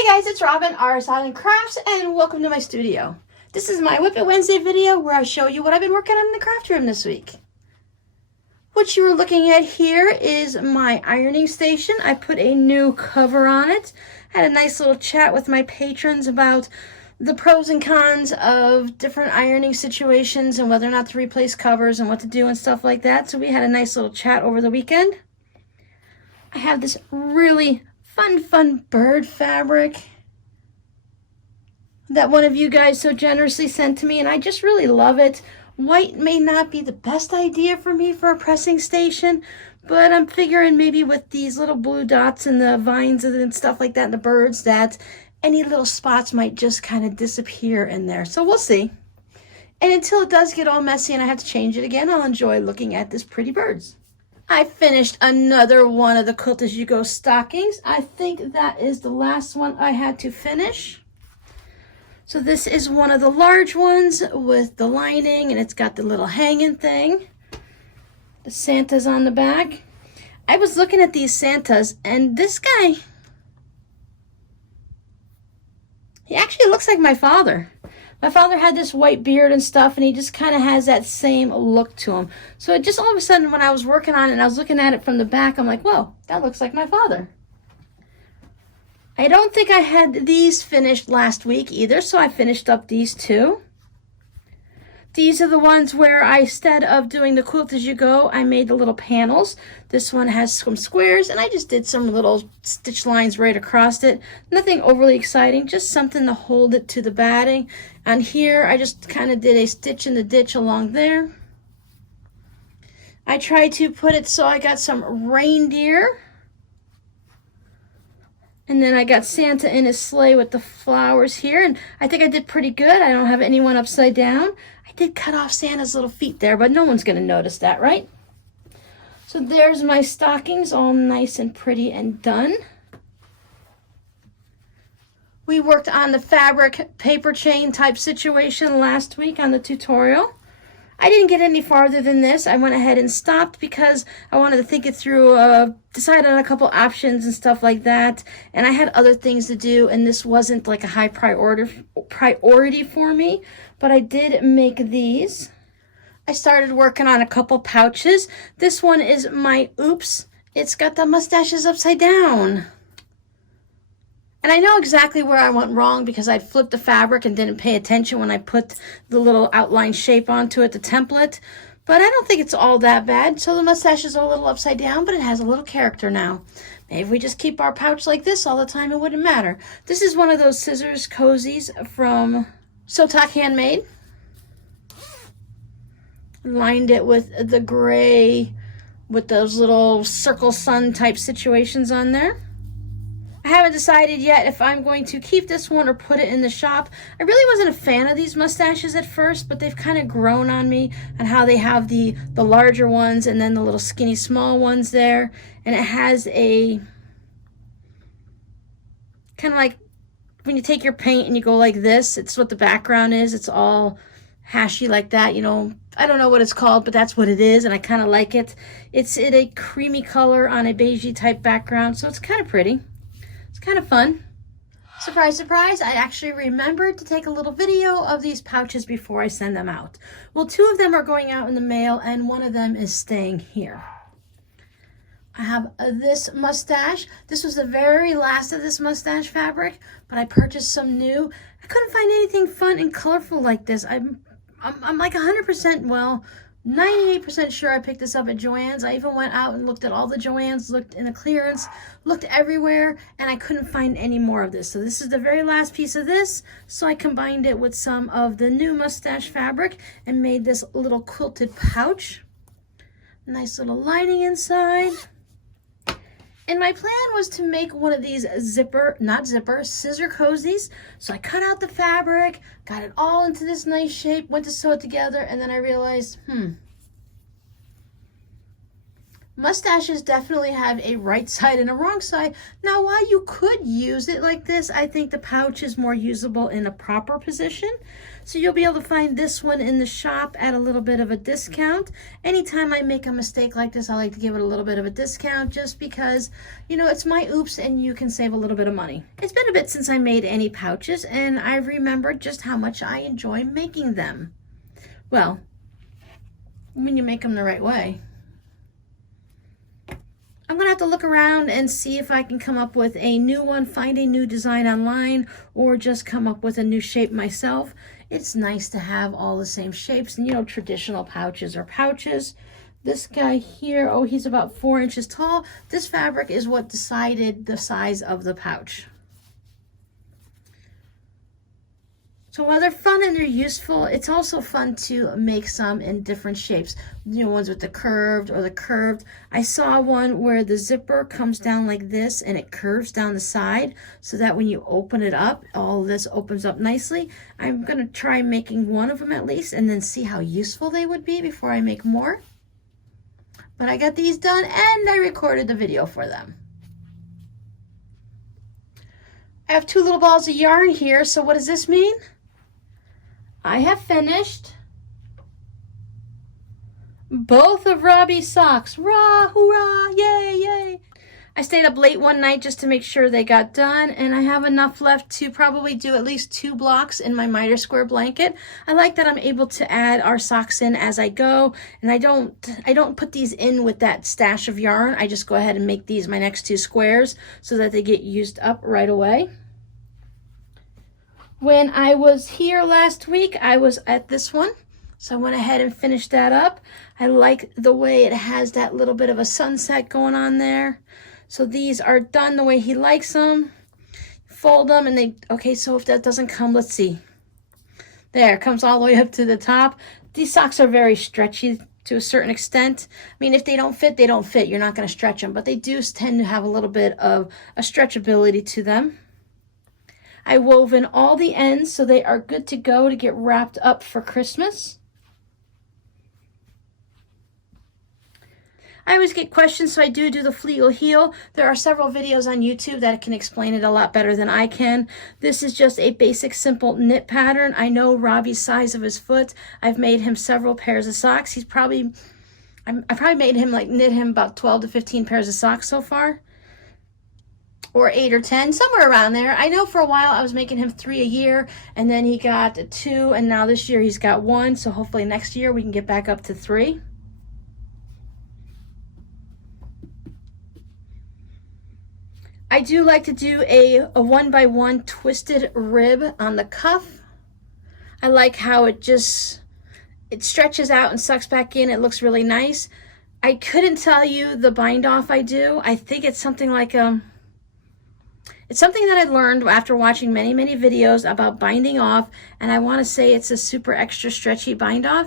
Hey guys, it's Robin, RsIslandCrafts, and welcome to my studio. This is my Whip It Wednesday video where I show you what I've been working on in the craft room this week. What you are looking at here is my ironing station. I put a new cover on it. I had a nice little chat with my patrons about the pros and cons of different ironing situations and whether or not to replace covers and what to do and stuff like that. So we had a nice little chat over the weekend. I have this really fun bird fabric that one of you guys so generously sent to me, and I just really love it. White may not be the best idea for me for a pressing station, but I'm figuring maybe with these little blue dots and the vines and stuff like that and the birds, that any little spots might just kind of disappear in there. So we'll see. And until it does get all messy and I have to change it again, I'll enjoy looking at this pretty birds. I finished another one of the Quilt As You Go stockings. I think that is the last one I had to finish. So this is one of the large ones with the lining, and it's got the little hanging thing. The Santa's on the back. I was looking at these Santas, and this guy, he actually looks like my father. My father had this white beard and stuff, and he just kind of has that same look to him. So it just all of a sudden, when I was working on it and I was looking at it from the back, I'm like, whoa, that looks like my father. I don't think I had these finished last week either, so I finished up these two. These are the ones where instead of doing the Quilt As You Go, I made the little panels. This one has some squares, and I just did some little stitch lines right across it. Nothing overly exciting, just something to hold it to the batting. And here, I just kind of did a stitch in the ditch along there. I tried to put it so I got some reindeer. And then I got Santa in his sleigh with the flowers here, and I think I did pretty good. I don't have anyone upside down. I did cut off Santa's little feet there, but no one's going to notice that, right? So there's my stockings, all nice and pretty and done. We worked on the fabric paper chain type situation last week on the tutorial. I didn't get any farther than this. I went ahead and stopped because I wanted to think it through, decide on a couple options and stuff like that. And I had other things to do, and this wasn't like a high priority for me. But I did make these. I started working on a couple pouches. This one is my Oops. It's got the mustaches upside down. And I know exactly where I went wrong because I flipped the fabric and didn't pay attention when I put the little outline shape onto it, the template. But I don't think it's all that bad. So the mustaches are a little upside down, but it has a little character now. Maybe if we just keep our pouch like this all the time, it wouldn't matter. This is one of those scissors cozies from Sew Talk Handmade. Lined it with the gray with those little circle sun type situations on there. I haven't decided yet if I'm going to keep this one or put it in the shop. I really wasn't a fan of these mustaches at first, but they've kind of grown on me and how they have the larger ones and then the little skinny small ones there. And it has a kind of like when you take your paint and you go like this, it's what the background is. It's all hashy like that, you know. I don't know what it's called, but that's what it is, and I kind of like it. It's in a creamy color on a beigey type background, so it's kind of pretty. It's kind of fun. Surprise, surprise, I actually remembered to take a little video of these pouches before I send them out. Well, two of them are going out in the mail, and one of them is staying here. I have this mustache. This was the very last of this mustache fabric, but I purchased some new. I couldn't find anything fun and colorful like this. I'm like 100%, well, 98% sure I picked this up at Joann's. I even went out and looked at all the Joann's, looked in the clearance, looked everywhere, and I couldn't find any more of this. So this is the very last piece of this. So I combined it with some of the new mustache fabric and made this little quilted pouch. Nice little lining inside. And my plan was to make one of these scissor cozies. So I cut out the fabric, got it all into this nice shape, went to sew it together, and then I realized, Mustaches definitely have a right side and a wrong side. Now, while you could use it like this, I think the pouch is more usable in a proper position. So you'll be able to find this one in the shop at a little bit of a discount. Anytime I make a mistake like this, I like to give it a little bit of a discount just because, you know, it's my oops and you can save a little bit of money. It's been a bit since I made any pouches and I remembered just how much I enjoy making them. Well, when you make them the right way. I'm gonna have to look around and see if I can come up with a new one, find a new design online, or just come up with a new shape myself. It's nice to have all the same shapes, and you know, traditional pouches are pouches. This guy here, oh, he's about 4 inches tall. This fabric is what decided the size of the pouch. So while they're fun and they're useful, it's also fun to make some in different shapes. You know, ones with the curved or the curved. I saw one where the zipper comes down like this and it curves down the side so that when you open it up, all this opens up nicely. I'm gonna try making one of them at least and then see how useful they would be before I make more. But I got these done and I recorded the video for them. I have 2 little balls of yarn here, so what does this mean? I have finished both of Robbie's socks. Rah, hoorah, yay, yay. I stayed up late one night just to make sure they got done, and I have enough left to probably do at least 2 blocks in my miter square blanket. I like that I'm able to add our socks in as I go, and I don't put these in with that stash of yarn. I just go ahead and make these my next 2 squares so that they get used up right away. When I was here last week, I was at this one, so I went ahead and finished that up. I like the way it has that little bit of a sunset going on there. So these are done the way he likes them. Fold them and they, okay, so if that doesn't come, let's see. There, it comes all the way up to the top. These socks are very stretchy to a certain extent. I mean, if they don't fit, they don't fit. You're not going to stretch them, but they do tend to have a little bit of a stretchability to them. I wove in all the ends so they are good to go to get wrapped up for Christmas. I always get questions, so I do the Fleet Will Heal. There are several videos on YouTube that can explain it a lot better than I can. This is just a basic, simple knit pattern. I know Robbie's size of his foot. I've made him several pairs of socks. I probably made him knit him about 12 to 15 pairs of socks so far. Or 8 or 10, somewhere around there. I know for a while I was making him 3 a year, and then he got 2, and now this year he's got 1, so hopefully next year we can get back up to 3. I do like to do a 1x1 twisted rib on the cuff. I like how it stretches out and sucks back in. It looks really nice. I couldn't tell you the bind off I do. I think it's something like it's something that I learned after watching many, many videos about binding off, and I want to say it's a super extra stretchy bind off.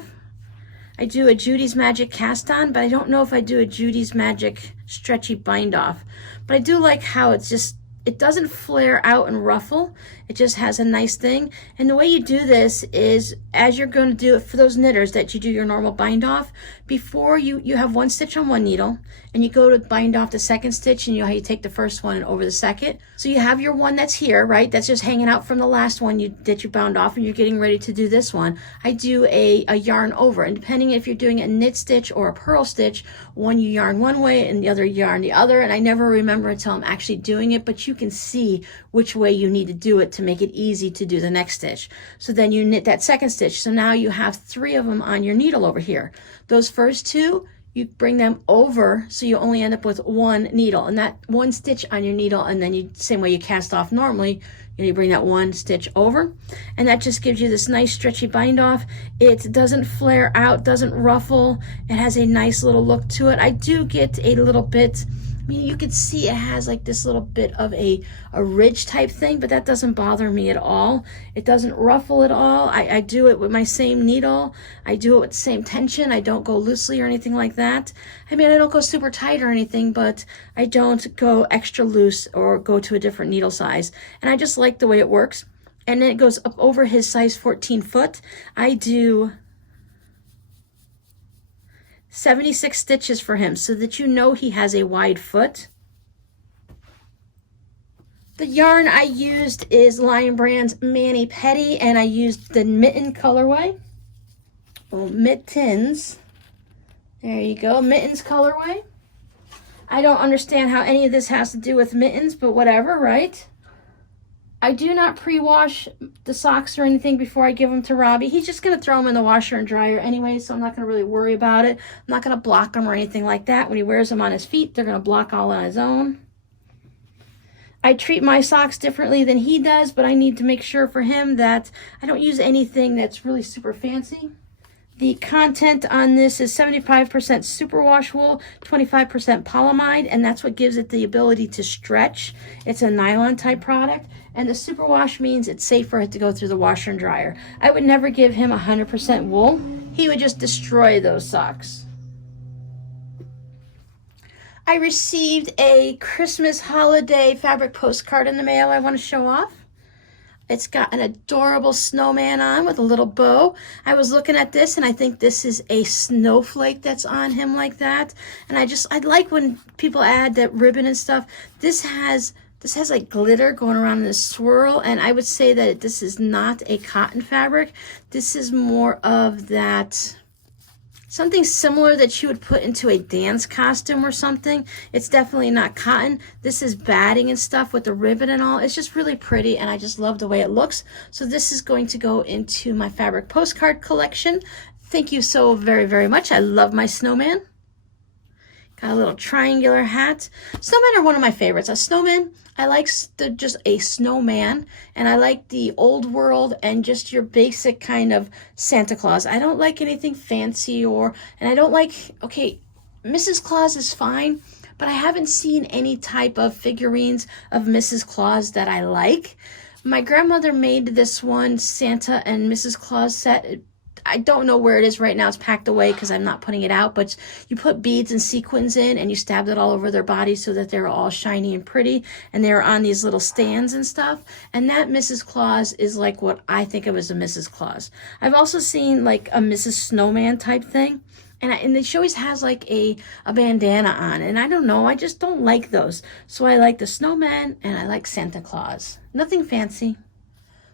I do a Judy's Magic cast on, but I don't know if I do a Judy's Magic stretchy bind off. But I do like how it doesn't flare out and ruffle. It just has a nice thing. And the way you do this is, as you're going to do it for those knitters that you do your normal bind off, before you have 1 stitch on one needle, and you go to bind off the second stitch, and you know how you take the first one and over the second. So you have your one that's here, right? That's just hanging out from the last one that you bound off, and you're getting ready to do this one. I do a yarn over, and depending if you're doing a knit stitch or a purl stitch, one you yarn one way and the other you yarn the other, and I never remember until I'm actually doing it, but you can see which way you need to do it to make it easy to do the next stitch. So then you knit that second stitch. So now you have 3 of them on your needle over here. Those first 2, you bring them over, so you only end up with 1 needle, and that 1 stitch on your needle, and then same way you cast off normally, you bring that 1 stitch over, and that just gives you this nice stretchy bind off. It doesn't flare out, doesn't ruffle. It has a nice little look to it. I do get a little bit, I mean, you can see it has like this little bit of a ridge type thing, but that doesn't bother me at all. It doesn't ruffle at all. I do it with my same needle. I do it with the same tension. I don't go loosely or anything like that. I mean, I don't go super tight or anything, but I don't go extra loose or go to a different needle size. And I just like the way it works. And then it goes up over his size 14 foot. I do 76 stitches for him so that you know he has a wide foot. The yarn I used is Lion Brand's Mani Petty, and I used the mitten colorway. Oh, mittens. There you go, mittens colorway. I don't understand how any of this has to do with mittens, but whatever, right? I do not pre-wash the socks or anything before I give them to Robbie. He's just going to throw them in the washer and dryer anyway, so I'm not going to really worry about it. I'm not going to block them or anything like that. When he wears them on his feet, they're going to block all on his own. I treat my socks differently than he does, but I need to make sure for him that I don't use anything that's really super fancy. The content on this is 75% superwash wool, 25% polyamide, and that's what gives it the ability to stretch. It's a nylon type product, and the superwash means it's safe for it to go through the washer and dryer. I would never give him 100% wool. He would just destroy those socks. I received a Christmas holiday fabric postcard in the mail I want to show off. It's got an adorable snowman on with a little bow. I was looking at this and I think this is a snowflake that's on him like that. And I like when people add that ribbon and stuff. This has like glitter going around in this swirl, and I would say that this is not a cotton fabric. This is more of that, something similar that you would put into a dance costume or something. It's definitely not cotton. This is batting and stuff with the ribbon and all. It's just really pretty, and I just love the way it looks. So this is going to go into my fabric postcard collection. Thank you so very, very much. I love my snowman. Got a little triangular hat. Snowmen are one of my favorites. A snowman, I like just a snowman, and I like the old world and just your basic kind of Santa Claus. I don't like anything fancy and I don't like, okay, Mrs. Claus is fine, but I haven't seen any type of figurines of Mrs. Claus that I like. My grandmother made this one Santa and Mrs. Claus set. I don't know where it is right now. It's packed away because I'm not putting it out, but you put beads and sequins in and you stabbed it all over their body so that they're all shiny and pretty, and they're on these little stands and stuff. And that Mrs. Claus is like what I think of as a Mrs. Claus. I've also seen like a Mrs. Snowman type thing, and she always has like a bandana on, and I don't know, I just don't like those. So I like the snowman and I like Santa Claus. Nothing fancy.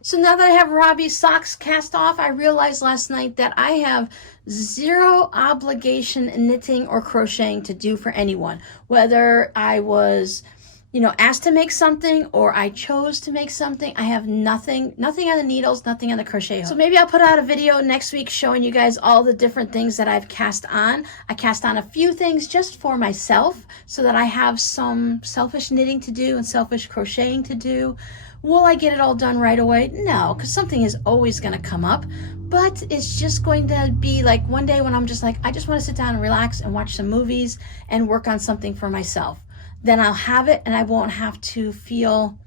So now that I have Robbie's socks cast off, I realized last night that I have zero obligation knitting or crocheting to do for anyone. Whether I was, asked to make something or I chose to make something, I have nothing on the needles, nothing on the crochet hook. So maybe I'll put out a video next week showing you guys all the different things that I've cast on. I cast on a few things just for myself so that I have some selfish knitting to do and selfish crocheting to do. Will I get it all done right away? No, because something is always going to come up. But it's just going to be like one day when I'm just like, I just want to sit down and relax and watch some movies and work on something for myself. Then I'll have it and I won't have to feel...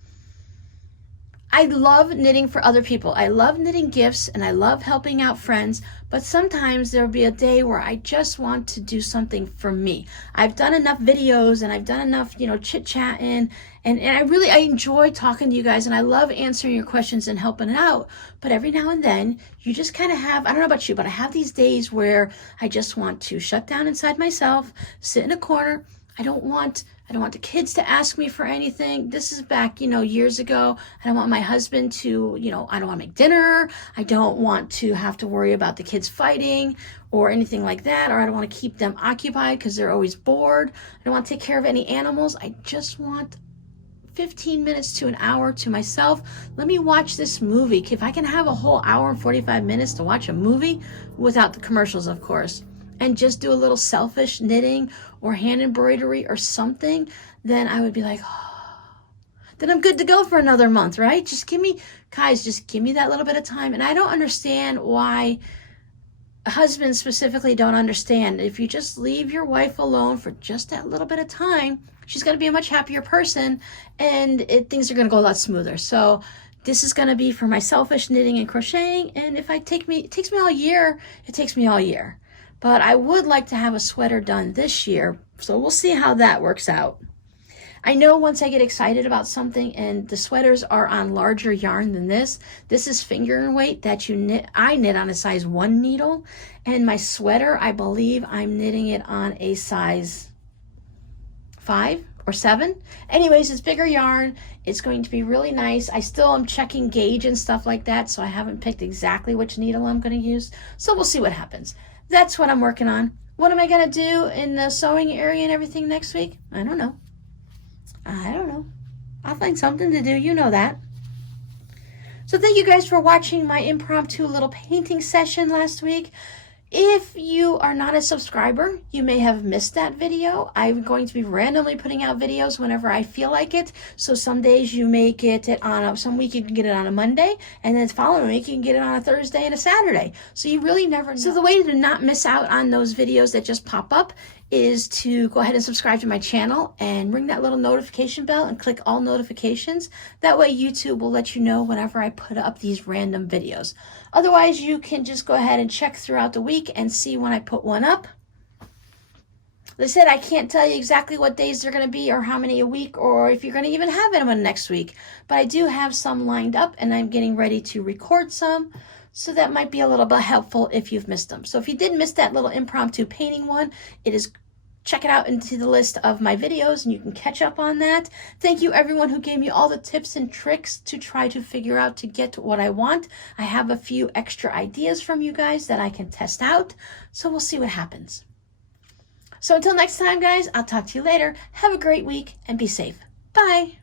I love knitting for other people. I love knitting gifts and I love helping out friends, but sometimes there'll be a day where I just want to do something for me. I've done enough videos and I've done enough, chit-chatting, and I enjoy talking to you guys, and I love answering your questions and helping out. But every now and then you just kind of have, I don't know about you, but I have these days where I just want to shut down inside myself, sit in a corner. I don't want the kids to ask me for anything. This is back, years ago. I don't want my husband to, I don't want to make dinner. I don't want to have to worry about the kids fighting or anything like that. Or I don't want to keep them occupied because they're always bored. I don't want to take care of any animals. I just want 15 minutes to an hour to myself. Let me watch this movie. If I can have a whole hour and 45 minutes to watch a movie without the commercials, of course, and just do a little selfish knitting or hand embroidery or something, then I would be like, oh, then I'm good to go for another month, right? Just give me that little bit of time. And I don't understand why husbands specifically don't understand. If you just leave your wife alone for just that little bit of time, she's going to be a much happier person, and things are going to go a lot smoother. So this is going to be for my selfish knitting and crocheting. And if it takes me all year, it takes me all year. But I would like to have a sweater done this year, so we'll see how that works out. I know once I get excited about something, and the sweaters are on larger yarn than this. This is finger weight that you knit. I knit on a size 1 needle, and my sweater, I believe I'm knitting it on a size 5 or 7. Anyways, it's bigger yarn. It's going to be really nice. I still am checking gauge and stuff like that, so I haven't picked exactly which needle I'm going to use. So we'll see what happens. That's what I'm working on. What am I going to do in the sewing area and everything next week? I don't know. I'll find something to do. You know that. So thank you guys for watching my impromptu little painting session last week. If you are not a subscriber, you may have missed that video. I'm going to be randomly putting out videos whenever I feel like it. So some days you may get it on some week you can get it on a Monday, and then the following week you can get it on a Thursday and a Saturday. So you really never know. So the way to not miss out on those videos that just pop up is to go ahead and subscribe to my channel and ring that little notification bell and click all notifications. That way YouTube will let you know whenever I put up these random videos. Otherwise, you can just go ahead and check throughout the week and see when I put one up. As I said, I can't tell you exactly what days they're going to be or how many a week or if you're going to even have anyone next week. But I do have some lined up, and I'm getting ready to record some. So that might be a little bit helpful if you've missed them. So if you did miss that little impromptu painting one, check it out into the list of my videos and you can catch up on that. Thank you everyone who gave me all the tips and tricks to try to figure out to get what I want. I have a few extra ideas from you guys that I can test out. So we'll see what happens. So until next time, guys, I'll talk to you later. Have a great week and be safe. Bye.